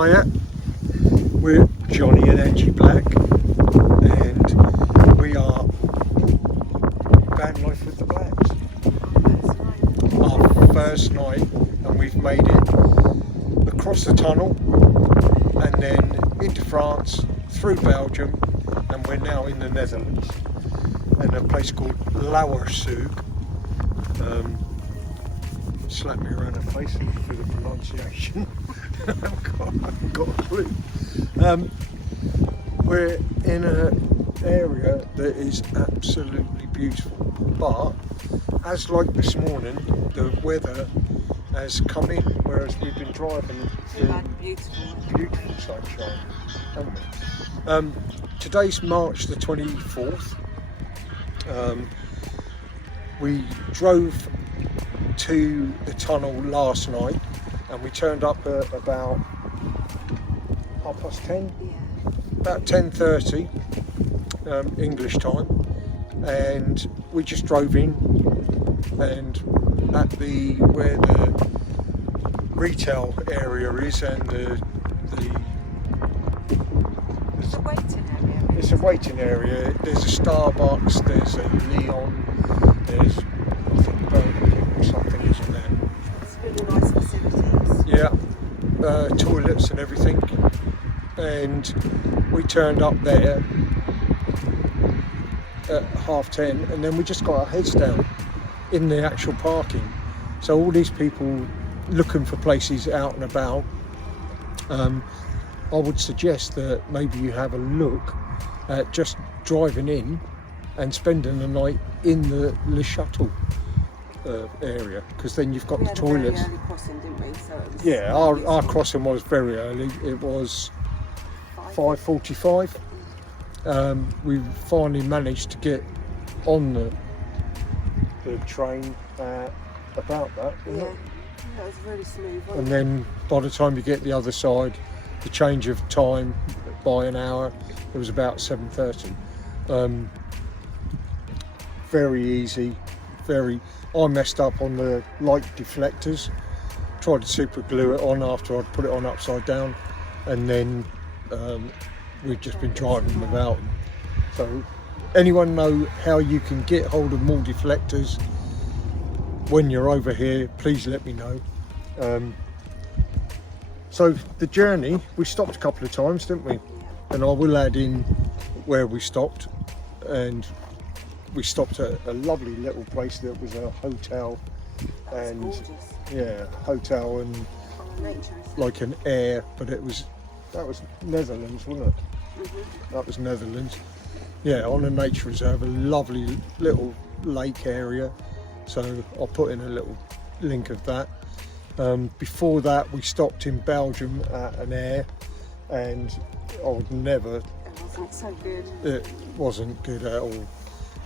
Hiya, we're Johnny and Angie Black, and we are Van Life with the Blacks. Our first night, and we've made it across the tunnel and then into France, through Belgium, and we're now in the Netherlands, in a place called Auwersoog. Slap me around the face for the pronunciation. I haven't got a clue. We're in an area that is absolutely beautiful, but as like this morning, the weather has come in, whereas we've been driving through beautiful sunshine, haven't we? Today's March the 24th. We drove to the tunnel last night and we turned up at about 10:30, about 10:30 English time, and we just drove in, and at where the retail area is and it's a waiting area. It's a waiting area. There's a Starbucks, there's a Leon, there's I think Burger King or something, isn't there? It's really nice facilities. Yeah, toilets and everything. And we turned up there at 10:30, and then we just got our heads down in the actual parking. So all these people looking for places out and about, I would suggest that maybe you have a look at just driving in and spending the night in the Le Chateau area, because then you've got the toilets. We had a very early crossing, didn't we? So it was our crossing was very early. It was 5:45. We finally managed to get on the train about that, wasn't it? That was really smooth. And then by the time you get the other side, the change of time by an hour, it was about 7:30. Very easy, I messed up on the light deflectors, tried to super glue it on after I'd put it on upside down, and then we've just been driving without them. So anyone know how you can get hold of more deflectors when you're over here, please let me know. So the journey, we stopped a couple of times, didn't we? And I will add in where we stopped, and we stopped at a lovely little place that was a hotel, and hotel and like an air, but that was Netherlands, wasn't it? That was Netherlands. Yeah, on a nature reserve, a lovely little lake area. So I'll put in a little link of that. Before that, we stopped in Belgium at an air, and I would never. It wasn't so good. It wasn't good at all.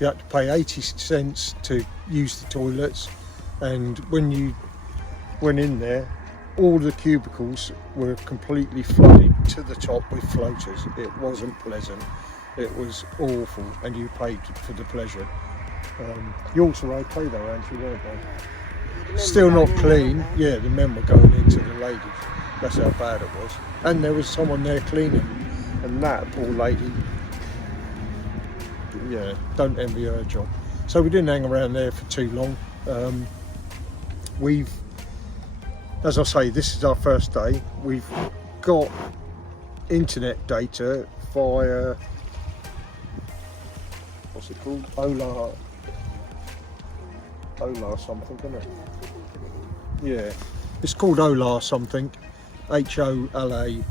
You had to pay 80 cents to use the toilets, and when you went in there, all the cubicles were completely flooded to the top with floaters. It wasn't pleasant. It was awful, and you paid for the pleasure. Yours were okay though, Angie, weren't they? Still not clean. Yeah, the men were going into the ladies. That's how bad it was. And there was someone there cleaning, and that poor lady, yeah, don't envy her job. So we didn't hang around there for too long. As I say, this is our first day. We've got internet data via, what's it called? Ola something, isn't it? Yeah, it's called Ola something, HOLA.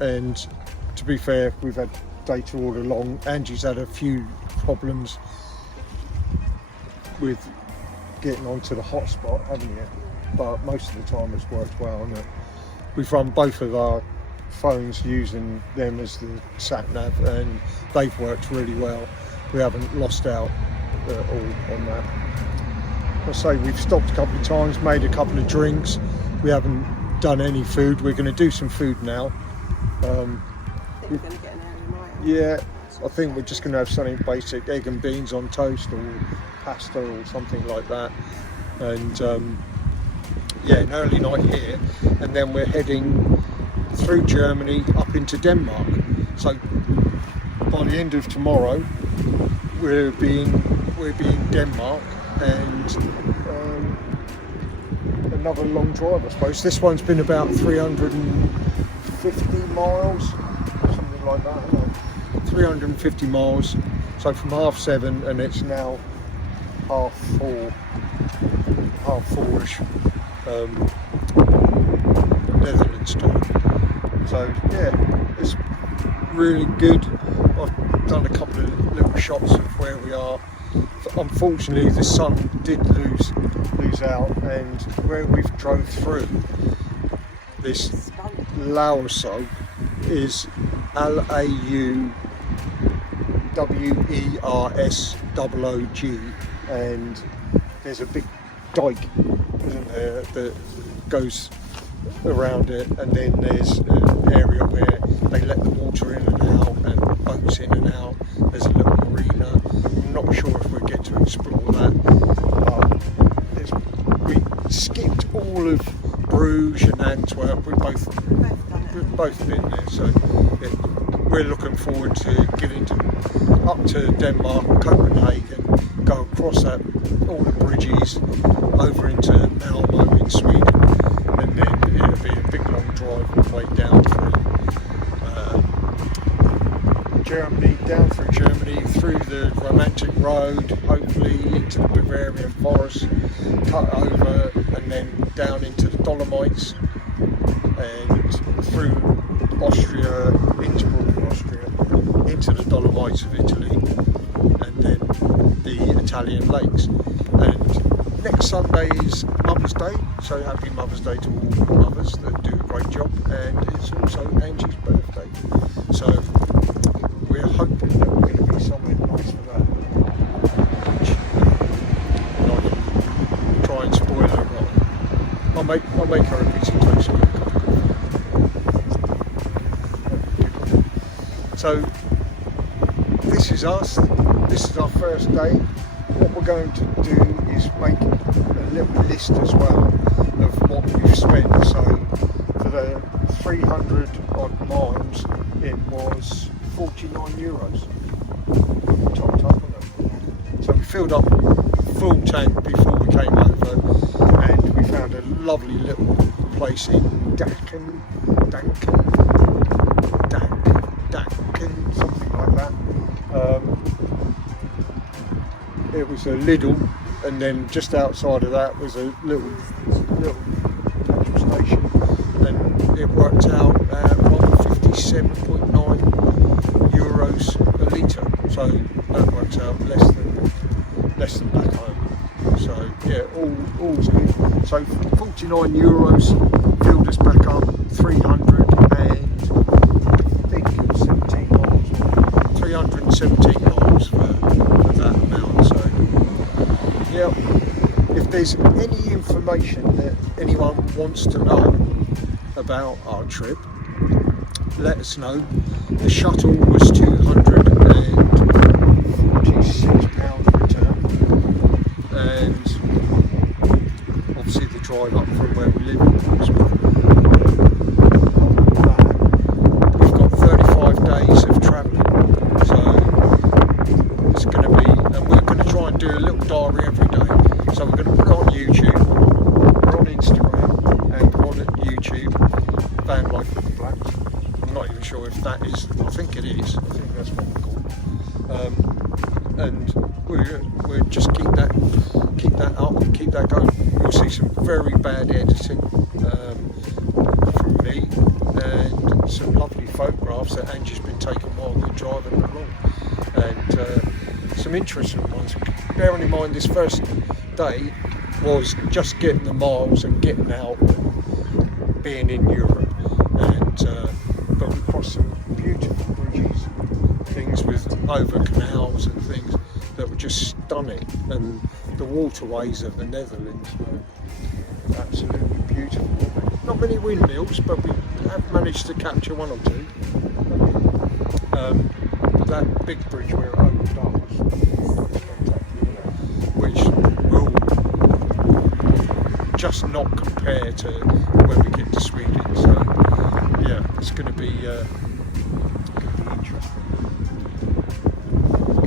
And to be fair, we've had data all along. Angie's had a few problems with getting onto the hotspot, haven't you? But most of the time it's worked well, hasn't it? We've run both of our phones using them as the sat nav, and they've worked really well. We haven't lost out at all on that. I say we've stopped a couple of times, made a couple of drinks. We haven't done any food. We're going to do some food now. I think we're going to get an early night. Yeah, I think we're just going to have something basic, egg and beans on toast or pasta or something like that. And an early night here, and then we're heading through Germany up into Denmark. So by the end of tomorrow, we'll be in Denmark, and another long drive, I suppose. This one's been about 350 miles, something like that. 350 miles. So from 7:30, and it's now 4:30ish. Netherlands time. So yeah, it's really good. I've done a couple of little shots of where we are. Unfortunately, the sun did lose out, and where we've drove through this auwersoog is Lauwersoog, and there's a big dike, isn't there, that goes around it, and then there's an area where they let the water in and out and boats in and out. There's a little marina. I'm not sure if we'll get to explore that. We skipped all of Bruges and Antwerp. We've both been there, so yeah, we're looking forward to getting up to Denmark, Copenhagen, go across all the bridges over into Malmo in Sweden, and then it'll be a big long drive all the way down through Germany, through the romantic road, hopefully into the Bavarian forest, cut over, and then down into the Dolomites, and through Austria, Innsbruck, Austria, into the Dolomites of Italy, and then the Italian lakes. And next Sunday is Mother's Day, so happy Mother's Day to all mothers that do a great job, and it's also Angie's birthday. So we're hoping that we're going to be somewhere nice for that. And I can try and spoil her right. I'll make her a piece of toast with a cup of coffee. So this is us. This is our first day. What we're going to do is make a little list as well of what we've spent. So for the 300 odd miles, it was €49. Topped up, wasn't it? So we filled up full tank before we came over, and we found a lovely little place in Dacken, something like that. It was a Lidl, and then just outside of that was a little petrol station, and it worked out at €157.9 a litre, so that works out less than back home. So yeah, all's good. So €49 filled us back up 317 miles for that amount. So yeah, if there's any information that anyone wants to know about our trip, let us know. The shuttle was £246 return, and obviously the drive up from where we live in Portsmouth. We've got 35 days of travelling, so it's going to be, and we're going to try and do a little diary every day. So we're going to put it on YouTube, we're on Instagram, and we're on YouTube, Van Life with the Blacks. I'm not even sure if that is, I think it is, I think that's what we're called. And we'll just keep that up and keep that going. You'll see some very bad editing from me, and some lovely photographs that Angie's been taking while we're driving along, and some interesting ones. Bearing in mind this first day was just getting the miles and getting out and being in Europe, and but we crossed some beautiful bridges, things with over canals and things that were just stunning, and the waterways of the Netherlands were absolutely beautiful. Not many windmills, but we have managed to capture one or two. That big bridge where it opened up was spectacular, which will just not compare to when we get to Sweden. So yeah, it's going to be interesting.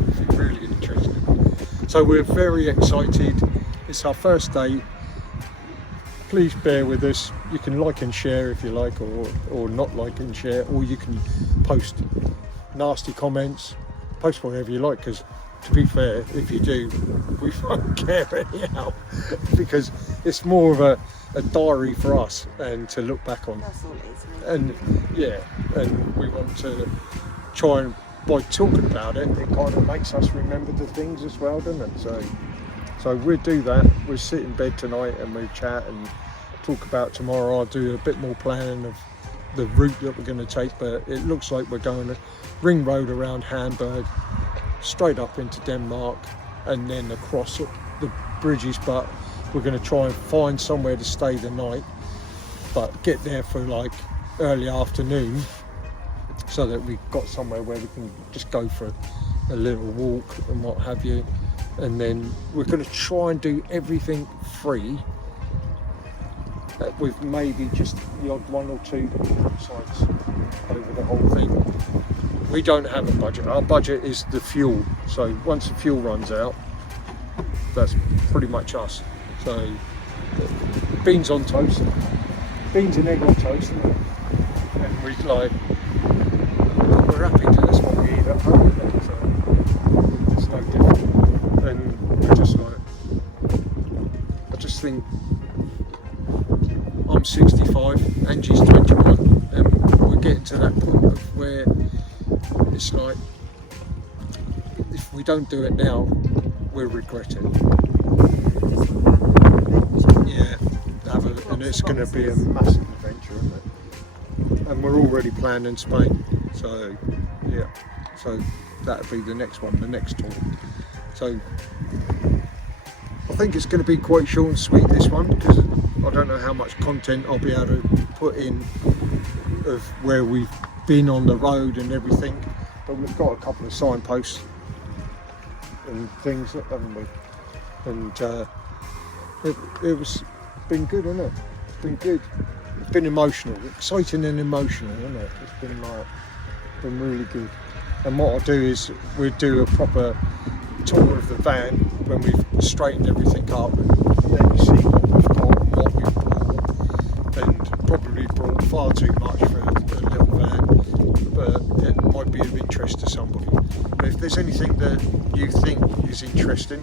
It's gonna be really interesting. So we're very excited. It's our first day. Please bear with us. You can like and share if you like, or not like and share, or you can post nasty comments, post whatever you like, because to be fair, if you do, we won't care anyhow, because it's more of a diary for us and to look back on. That's all it is, really. And yeah, and we want to try and, by talking about it, it kind of makes us remember the things as well, doesn't it? So we'll do that. We'll sit in bed tonight and we'll chat and talk about tomorrow. I'll do a bit more planning of the route that we're going to take, but it looks like we're going a ring road around Hamburg, straight up into Denmark, and then across the bridges. But we're going to try and find somewhere to stay the night, but get there for like early afternoon, so that we've got somewhere where we can just go for a little walk and what have you. And then we're going to try and do everything free, with maybe just the odd one or two sites over the whole thing. We don't have a budget. Our budget is the fuel. So once the fuel runs out, that's pretty much us. So beans on toast, beans and egg on toast, and we're happy to, that's what we eat at home. So it's no different. And we're just I just think I'm 65, Angie's 21, and we're getting to that point of where it's like, if we don't do it now, we'll regret it. Yeah, and it's going to be a massive adventure, isn't it? And we're already planning Spain, so yeah, so that'll be the next one, the next tour. So I think it's going to be quite short and sweet, this one, because I don't know how much content I'll be able to put in of where we've been on the road and everything, but we've got a couple of signposts and things, haven't we? And it was been good, hasn't it? It's been good. It's been emotional, exciting and emotional, hasn't it? It's been really good. And what I'll do is we'll do a proper tour of the van when we've straightened everything up, and then you see what we've got and what we've brought, and probably brought far too much for a little van, but it might be of interest to somebody. But if there's anything that you think is interesting,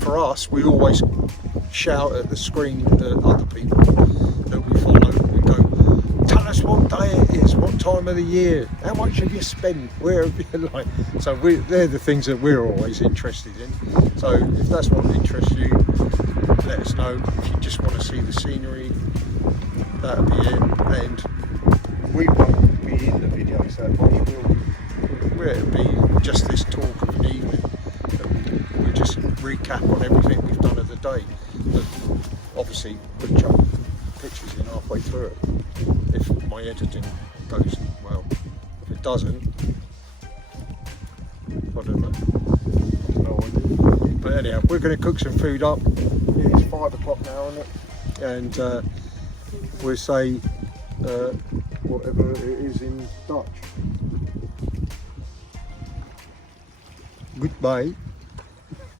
for us, we always shout at the screen to other people that we follow and go, tell us what day it is, what time of the year, how much have you spent, where have you, like, so they're the things that we're always interested in. So if that's what interests you, let us know. If you just want to see the scenery, that'll be it. And we won't be in the videos that much, it'll be just this talk of an evening. We'll just recap on everything we've done of the day, but obviously we'll chuck pictures in halfway through it if my editing goes well. If it doesn't, I don't know. I've no idea. But anyhow, we're going to cook some food up. It's 5 o'clock now, isn't it? And we'll say whatever it is in Dutch. Goodbye.